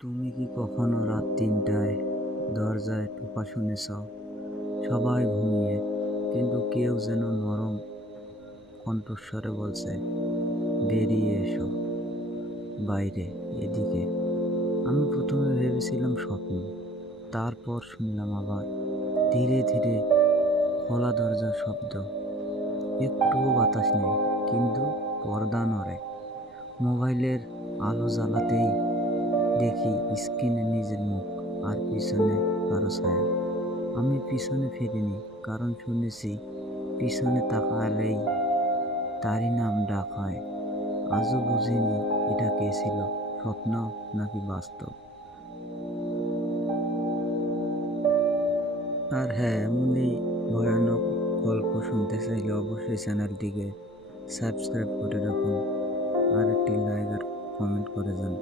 তুমি কি কখনো রাত ৩টায় দরজায় টোকা শুনেছ? সবাই ঘুমিয়ে, কিন্তু কেউ যেন নরম কণ্ঠস্বরে বলছে, বেরিয়ে এসো, বাইরে, এদিকে। আমি প্রথমে ভেবেছিলাম স্বপ্ন, তারপর শুনলাম আবার ধীরে ধীরে খোলা দরজার শব্দ। একটুও বাতাস নেই, কিন্তু পর্দা নড়ে। মোবাইলের আলো জ্বালাতেই দেখি স্ক্রিনে নিজের মুখ, আর পিছনে কারো ছায়া। আমি পিছনে ফিরিনি, কারণ শুনেছি পিছনে তাকালেই তারই নাম ডাক হয়। আজও বুঝিনি এটা কে ছিল, স্বপ্ন নাকি বাস্তব। আর হ্যাঁ, এমনই ভয়ানক গল্প শুনতে চাইলে অবশ্যই চ্যানেলটিকে সাবস্ক্রাইব করে রাখুন, আর একটি লাইক আর কমেন্ট করে যান।